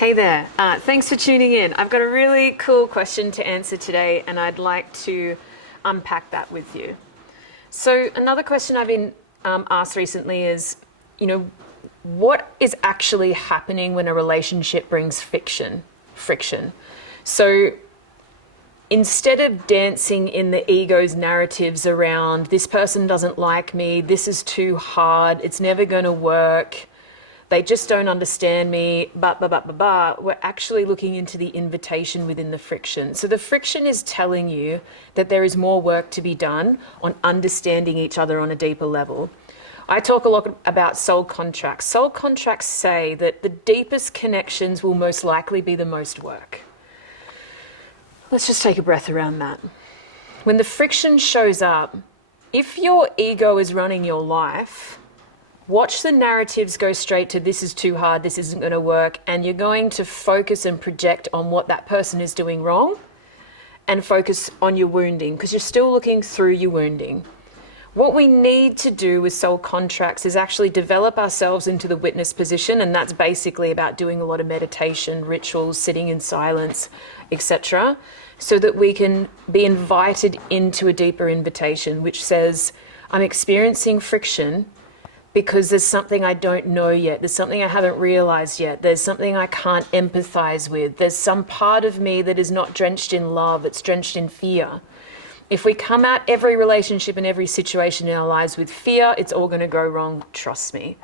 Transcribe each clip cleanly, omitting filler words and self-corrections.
Hey there. Thanks for tuning in. I've got a really cool question to answer today, and I'd like to unpack that with you. So, another question I've been asked recently is, what is actually happening when a relationship brings friction? So, instead of dancing in the ego's narratives around this person doesn't like me, this is too hard, it's never going to work, they just don't understand me, we're actually looking into the invitation within the friction. So the friction is telling you that there is more work to be done on understanding each other on a deeper level. I talk a lot about soul contracts. Soul contracts say that the deepest connections will most likely be the most work. Let's just take a breath around that. When the friction shows up, if your ego is running your life, watch the narratives go straight to this is too hard, this isn't going to work, and you're going to focus and project on what that person is doing wrong and focus on your wounding because you're still looking through your wounding. What we need to do with soul contracts is actually develop ourselves into the witness position, and that's basically about doing a lot of meditation, rituals, sitting in silence, etc., so that we can be invited into a deeper invitation, which says, I'm experiencing friction because there's something I don't know yet. There's something I haven't realized yet. There's something I can't empathize with. There's some part of me that is not drenched in love, it's drenched in fear. If we come at every relationship and every situation in our lives with fear, it's all going to go wrong, trust me.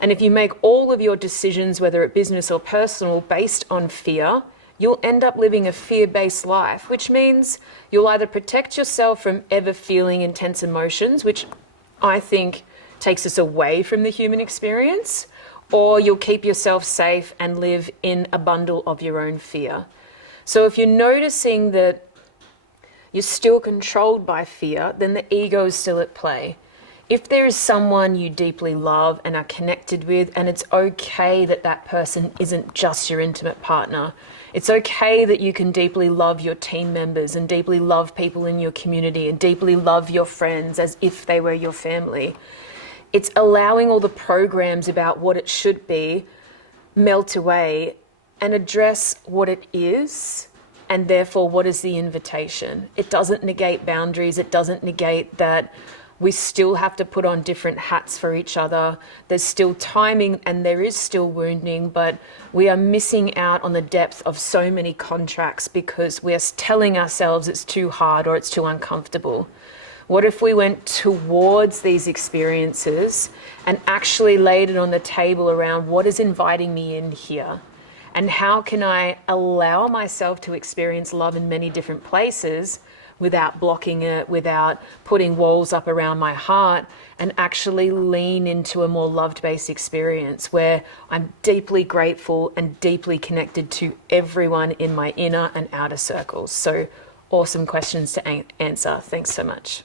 And if you make all of your decisions, whether it's business or personal, based on fear, you'll end up living a fear-based life, which means you'll either protect yourself from ever feeling intense emotions, which I think takes us away from the human experience, or you'll keep yourself safe and live in a bundle of your own fear. So if you're noticing that you're still controlled by fear, then the ego is still at play. If there is someone you deeply love and are connected with, and it's okay that that person isn't just your intimate partner, it's okay that you can deeply love your team members and deeply love people in your community and deeply love your friends as if they were your family. It's allowing all the programs about what it should be melt away and address what it is, and therefore what is the invitation. It doesn't negate boundaries. It doesn't negate that we still have to put on different hats for each other. There's still timing and there is still wounding, but we are missing out on the depth of so many contracts because we're telling ourselves it's too hard or it's too uncomfortable. What if we went towards these experiences and actually laid it on the table around what is inviting me in here? And how can I allow myself to experience love in many different places without blocking it, without putting walls up around my heart, and actually lean into a more loved-based experience where I'm deeply grateful and deeply connected to everyone in my inner and outer circles. So awesome questions to answer. Thanks so much.